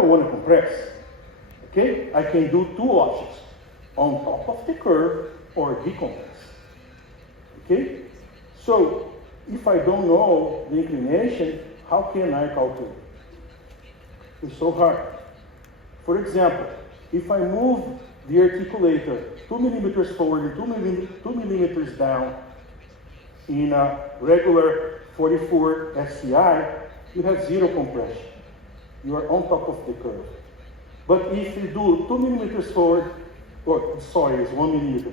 I want to compress, okay, I can do two options, on top of the curve or decompress, okay? So, if I don't know the inclination, how can I calculate? It's so hard. For example, if I move the articulator 2 millimeters forward and 2 millimeters down in a regular 44 SCI, you have zero compression. You are on top of the curve. But if you do 2 millimeters forward, it's 1 millimeter.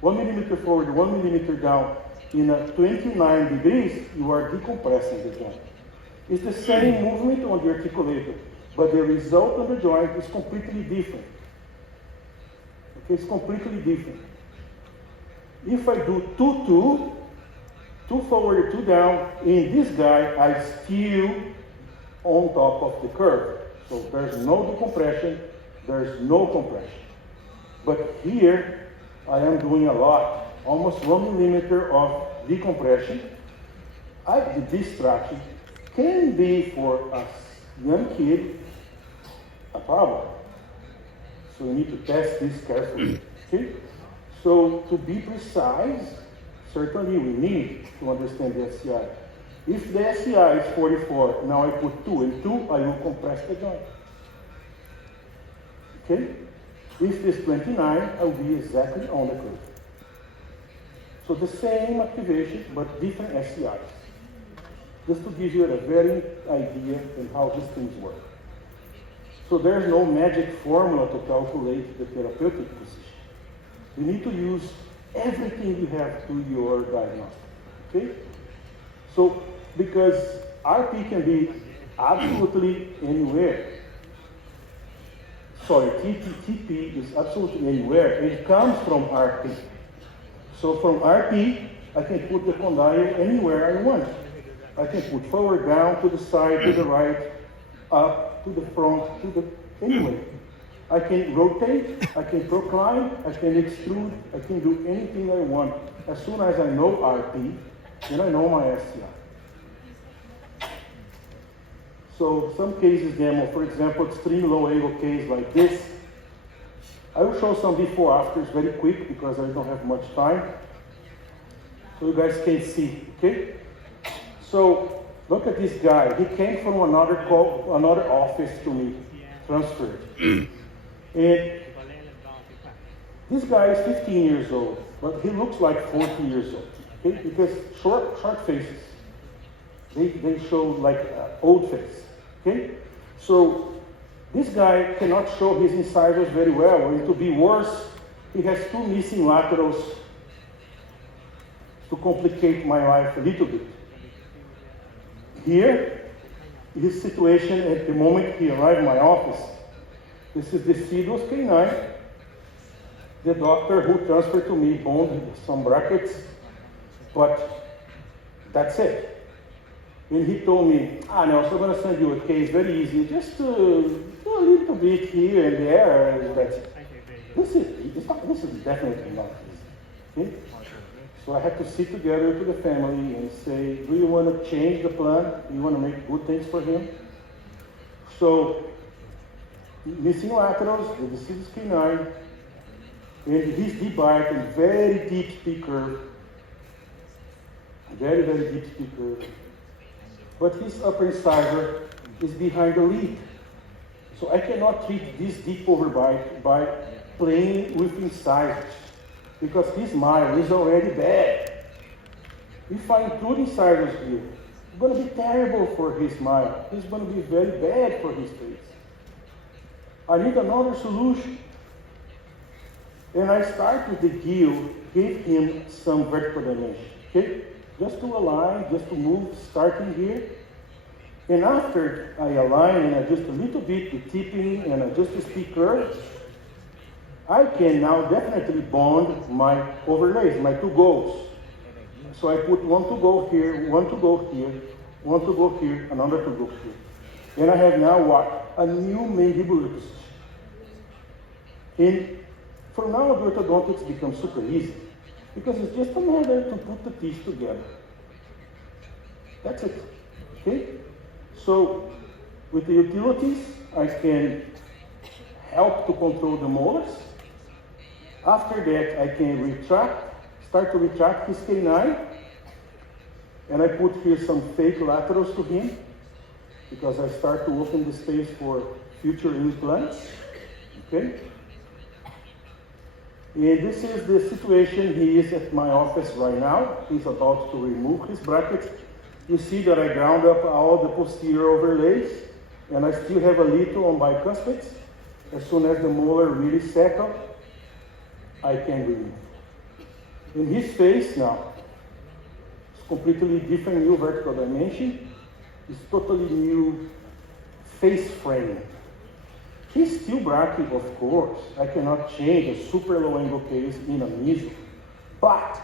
1 millimeter forward, 1 millimeter down in a 29 degrees, you are decompressing the joint. It's the same movement on the articulator, but the result on the joint is completely different. Okay, it's completely different. If I do 2 forward, 2 down, in this guy, I still on top of the curve. So there's no decompression, there's no compression. But here, I am doing a lot, almost 1 millimeter of decompression. The distraction can be for a young kid a problem. So you need to test this carefully. Okay? So to be precise, certainly we need to understand the SCI. If the SCI is 44, now I put 2 and 2, I will compress the joint. Okay? If it's 29, I will be exactly on the curve. So the same activation, but different SCIs. Just to give you a very idea on how these things work. So there's no magic formula to calculate the therapeutic position. You need to use everything you have to your diagnostic. Okay? So, because RP can be absolutely anywhere. Sorry, TP is absolutely anywhere. It comes from RP. So from RP, I can put the condyle anywhere I want. I can put forward, down, to the side, to the right, up, to the front, anyway. I can rotate, I can procline, I can extrude, I can do anything I want. As soon as I know RP, then I know my SCI. So some cases demo, for example, extreme low angle case like this. I will show some before afters very quick because I don't have much time. So you guys can see, okay? So look at this guy. He came from another office to me, transferred. And this guy is 15 years old, but he looks like 40 years old, okay? Because short faces, they show like old face, okay? So this guy cannot show his incisors very well, and to be worse, he has 2 missing laterals to complicate my life a little bit. Here, his situation at the moment he arrived in my office, this is the deciduous canine. The doctor who transferred to me boned some brackets, but that's it. And he told me, no, so I'm going to send you a case, very easy, just a little bit here and there, that's it. This is definitely not easy. Okay? So I had to sit together to the family and say, do you want to change the plan? Do you want to make good things for him? So, missing laterals, the deciduous canine, and he's debarked and very deep speaker, very, very deep speaker. But his upper incisor is behind the lip. So I cannot treat this deep overbite by playing with incisors, because his smile is already bad. If I include incisors here, it's going to be terrible for his smile. It's going to be very bad for his face. I need another solution. And I start with the gill, gave him some vertical dimension, okay? Just to align, just to move, starting here. And after I align and adjust a little bit the tipping and adjust the speed curve, I can now definitely bond my overlays, my 2 goals. So I put 1 to go here, 1 to go here, 1 to go here, another to go here. And I have now what? A new mandibular position. And from now on, orthodontics becomes super easy, because it's just a matter to put the teeth together. That's it, okay? So With the utilities, I can help to control the molars. After that, I can start to retract his canine, and I put here some fake laterals to him, because I start to open the space for future implants, okay? And this is the situation he is at my office right now. He's about to remove his brackets. You see that I ground up all the posterior overlays, and I still have a little on bicuspids. As soon as the molar really settle, I can remove. In his face now, it's completely different new vertical dimension. It's totally new face frame. He's still brachy, of course. I cannot change a super low angle case in a meso, but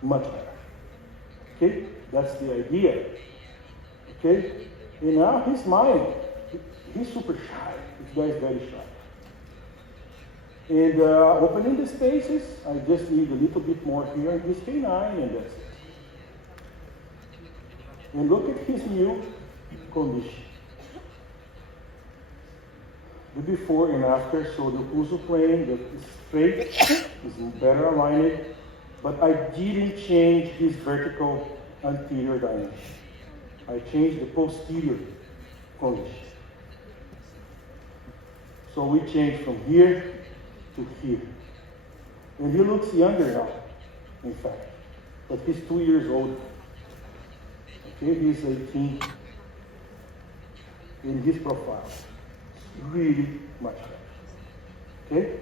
much better. Okay, that's the idea. Okay, and now he's smiling. He's super shy. This guy is very shy. And opening the spaces, I just need a little bit more here in his canine, and that's it. And look at his new condition. The before and after, so the occlusal plane, the straight is better aligned, but I didn't change his vertical anterior dimension. I changed the posterior condition. So we changed from here to here. And he looks younger now, in fact, but he's 2 years older. Okay, he's 18 in his profile. Really much better. Okay?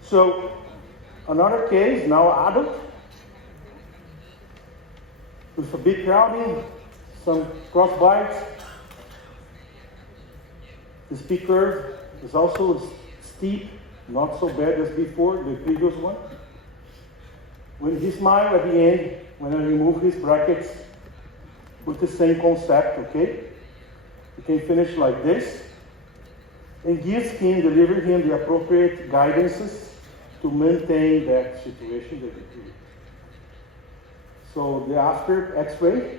So, another case, now adult, with a big crowding, some cross bites. The speed curve is also steep, not so bad as before, the previous one. When he smiles at the end, when I remove his brackets, with the same concept, okay? You can finish like this, and deliver him the appropriate guidances to maintain that situation that we create. So the after X-ray.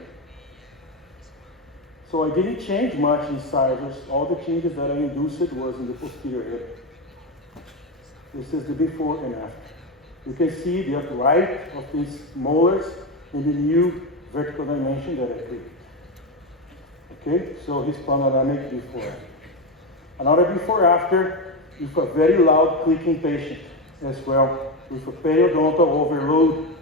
So I didn't change much in sizes. All the changes that I induced was in the posterior hip. This is the before and after. You can see the upright of these molars in the new vertical dimension that I created. Okay, so his panoramic before. Another before after with a very loud clicking patient as well, with a periodontal overload,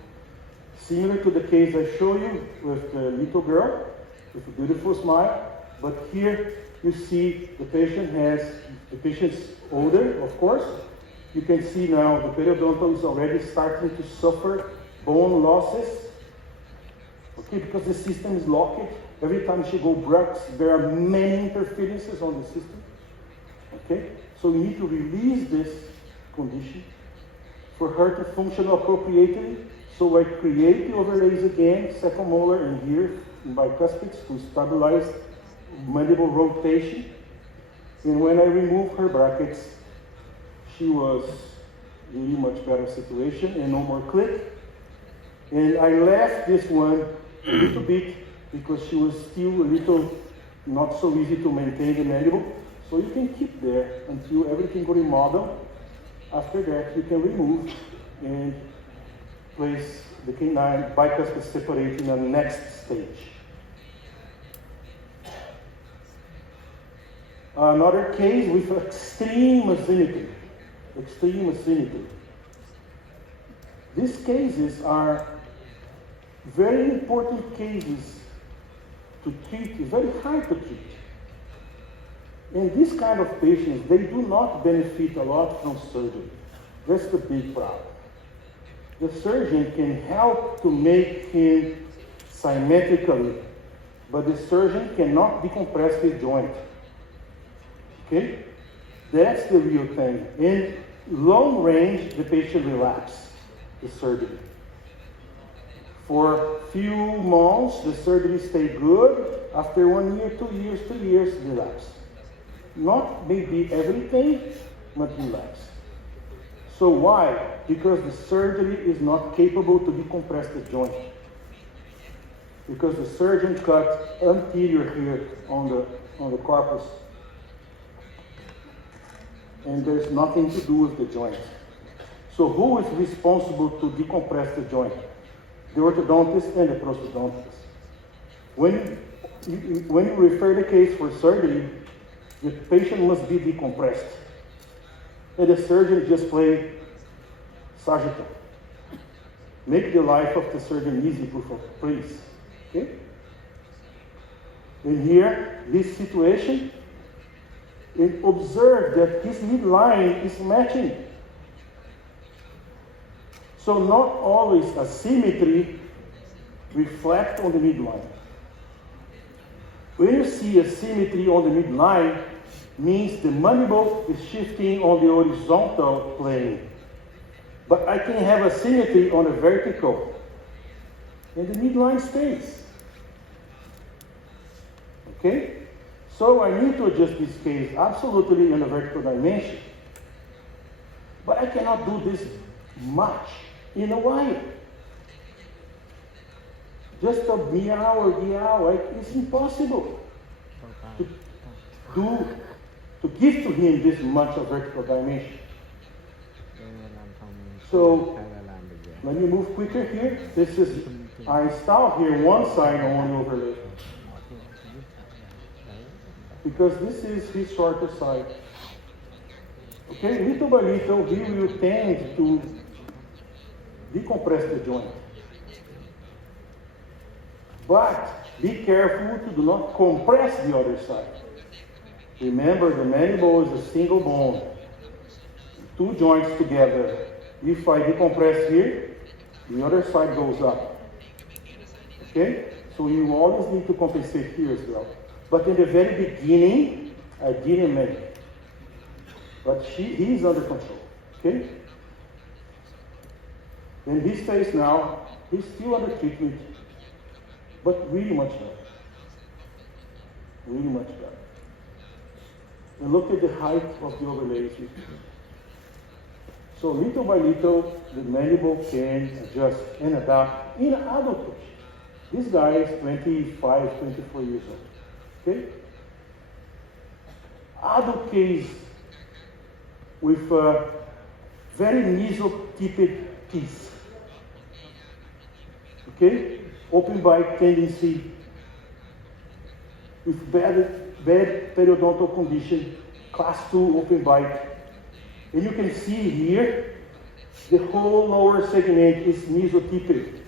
similar to the case I showed you with the little girl with a beautiful smile. But here you see the patient's older, of course. You can see now the periodontal is already starting to suffer bone losses. Okay, because the system is locked. Every time she goes brux, there are many interferences on the system. Okay, so we need to release this condition for her to function appropriately. So I create the overlays again, second molar and here in bicuspids to stabilize mandible rotation. And when I remove her brackets, she was really much better situation and no more click. And I left this one a little bit because she was still a little not so easy to maintain the mandible. So you can keep there until everything got remodeled. After that, you can remove and place the canine bicuspid separate in the next stage. Another case with extreme asymmetry. Extreme asymmetry. These cases are very important cases to treat. It's very hard to treat. And these kind of patients, they do not benefit a lot from surgery. That's the big problem. The surgeon can help to make him symmetrically, but the surgeon cannot decompress the joint. Okay? That's the real thing. In long range, the patient relapses the surgery. For few months, the surgery stays good. After 1 year, 2 years, 3 years, relapse. Not maybe everything, but relapse. So why? Because the surgery is not capable to decompress the joint. Because the surgeon cut anterior here on the on the corpus, and there's nothing to do with the joint. So who is responsible to decompress the joint? The orthodontist and the prosthodontist. When you refer the case for surgery, the patient must be decompressed. And the surgeon just play sagittal. Make the life of the surgeon easy, please. Okay? And here, this situation, and observe that his midline is matching. So not always asymmetry reflect on the midline. When you see asymmetry on the midline, means the mandible is shifting on the horizontal plane. But I can have asymmetry on the vertical, and the midline stays. Okay? So I need to adjust this case absolutely in a vertical dimension. But I cannot do this much in a wire. Just a meow or meow, it's impossible to give to him this much of vertical dimension. So let me move quicker here. This is, I install here one side only overlay, because this is his shorter side. Okay, little by little, he will tend to decompress the joint. But be careful to do not compress the other side. Remember, the mandible is a single bone. Two joints together. If I decompress here, the other side goes up. Okay? So you always need to compensate here as well. But in the very beginning, I didn't make it. But he's under control. Okay? In his face now, he's still under treatment, but really much better. Really much better. And look at the height of the overlays. So little by little, the mandible can adjust and adapt in adulthood. This guy is 25, 24 years old. Okay? Adult case with very mesotypic teeth. Okay? Open bite tendency, with bad periodontal condition, class 2 open bite. And you can see here, the whole lower segment is mesotypic,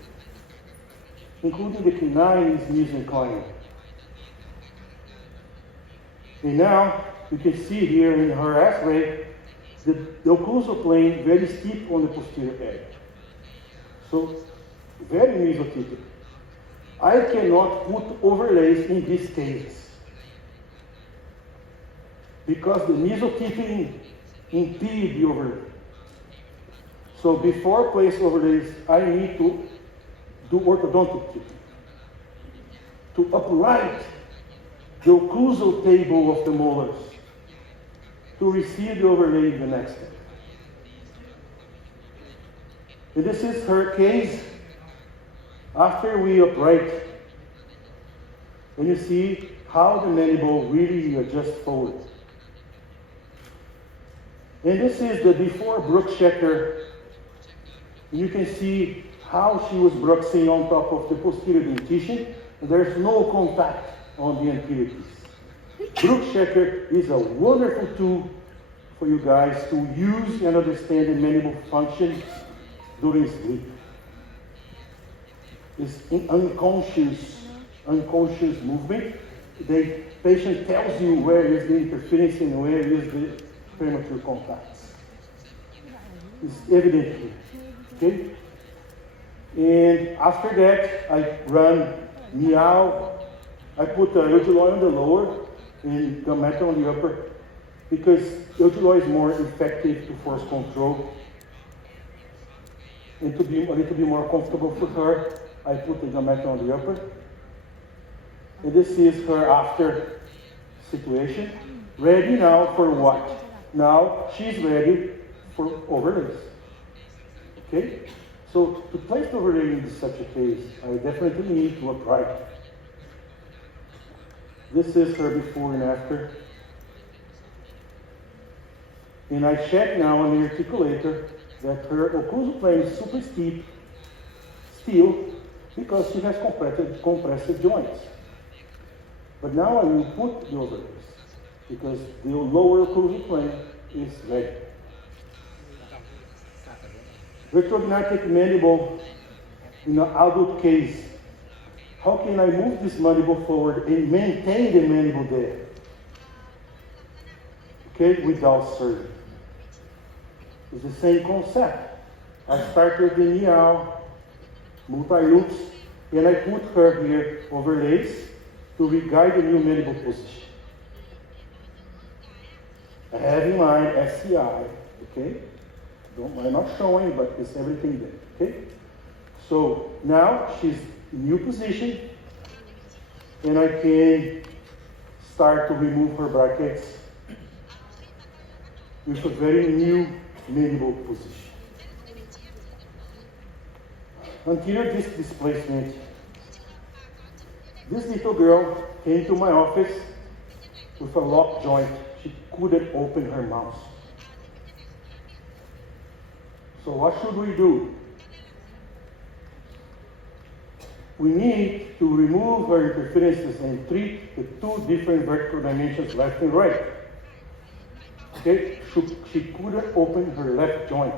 including the canine is mesoinclined. And now, you can see here in her X-ray, the occlusal plane very steep on the posterior edge. So, very mesotypic. I cannot put overlays in this case, because the mesotypic impede the overlay. So before place overlays, I need to do orthodontic treatment to upright the occlusal table of the molars to receive the overlay the next step. And this is her case after we upright. And you see how the mandible really adjusts forward. And this is the before Brooks checker. You can see how she was bruxing on top of the posterior dentition. There's no contact on the anterior teeth. Brooks checker is a wonderful tool for you guys to use and understand the mandible function during sleep. It's unconscious movement. The patient tells you where is the interference and where is the premature contacts. It's evident here. Okay? And after that, I run meow. I put the Eugeloy on the lower and Gameta on the upper, because Eugeloy is more effective to force control. And to be a little bit more comfortable for her, I put the Gameta on the upper. And this is her after situation. Ready now for what? Now she's ready for overlays. Okay? So to place the overlay in such a case, I definitely need to upright. This is her before and after. And I check now on the articulator that her occlusal plane is super steep still because she has compressed joints. But now I will put the overlays because the lower occlusal plane is ready. Retrognatic mandible in an adult case. How can I move this mandible forward and maintain the mandible there? Okay, without surgery. It's the same concept. I start with the meow, multi-loops, and I put her here overlays to re-guide the new mandible position. I have in mind SCI, okay? I'm not showing, but it's everything there, okay? So now she's in new position, and I can start to remove her brackets with a very new mandible position. Anterior disc displacement. This little girl came to my office with a locked joint. She couldn't open her mouth. So what should we do? We need to remove her interferences and treat the two different vertical dimensions, left and right. Okay, she couldn't open her left joint.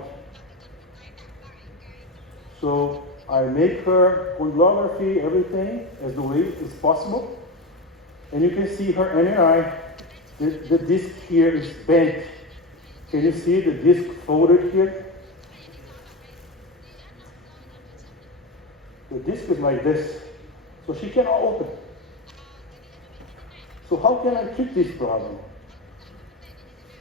So I make her condylography, everything as the way is possible. And you can see her MRI. The disc here is bent. Can you see the disc folded here? The disc is like this. So she cannot open. So how can I treat this problem?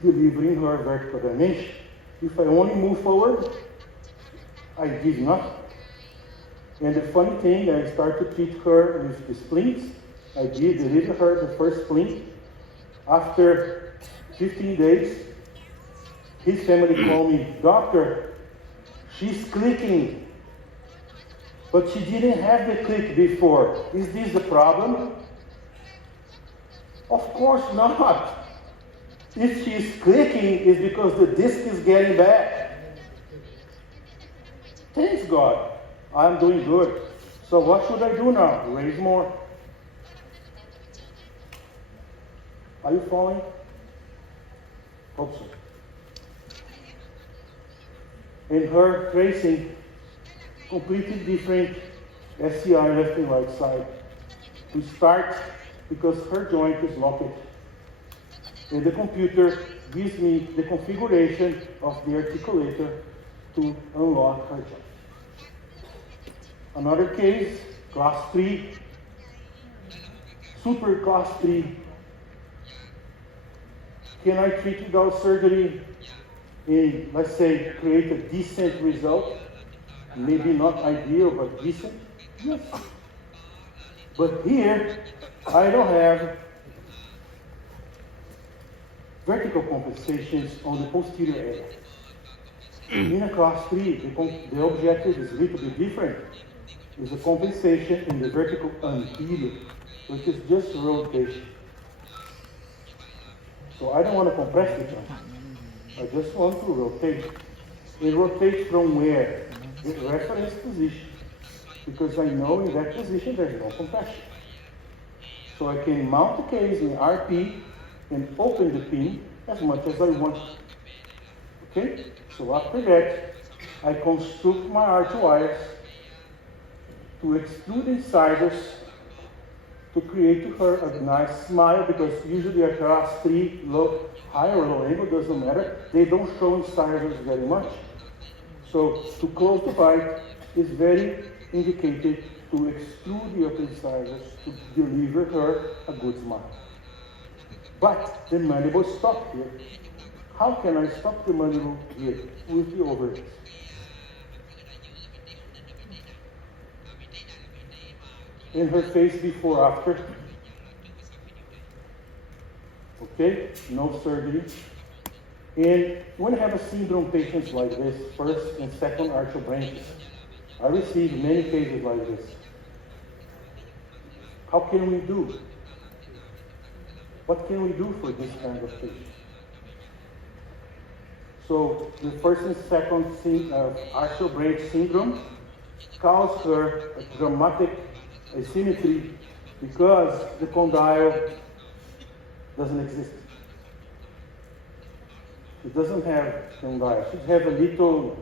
Delivering her vertical dimension. If I only move forward, I give nothing. And the funny thing, I start to treat her with the splints. I deliver her the first splint. After 15 days, his family called me, "Doctor, she's clicking, but she didn't have the click before. Is this the problem?" Of course not. If she's clicking, it's because the disc is getting back. Thanks God, I'm doing good. So what should I do now? Raise more. Are you following? Hope so. And her tracing, completely different SCI left and right side. We start because her joint is locked. And the computer gives me the configuration of the articulator to unlock her joint. Another case, class 3, super class 3. Can I treat without surgery and, let's say, create a decent result? Maybe not ideal, but decent? Yes. But here, I don't have vertical compensations on the posterior area. In a class 3, the objective is a little bit different. It's a compensation in the vertical anterior, which is just rotation. So I don't want to compress the joint. I just want to rotate. It rotates from where? The reference position. Because I know in that position there's no compression. So I can mount the case in RP and open the pin as much as I want. Okay? So after that, I construct my arch wires to extrude incisors to create to her a nice smile, because usually a class 3 look high or low angle, doesn't matter. They don't show incisors very much. So to close the bite is very indicated to extrude the upper incisors to deliver her a good smile. But the mandible stopped here. How can I stop the mandible here with the overlays? In her face before, after. Okay, no surgery. And when I have a syndrome patients like this, first and second artial branches, I receive many cases like this. How can we do? What can we do for this kind of patient? So the first and second axial branch syndrome cause her a dramatic asymmetry because the condyle doesn't exist. She doesn't have condyle. She has a little,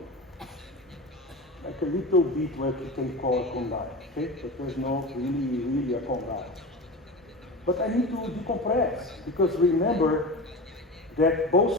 like a little bit what you can call a condyle, okay? But there's no really a condyle. But I need to decompress because remember that both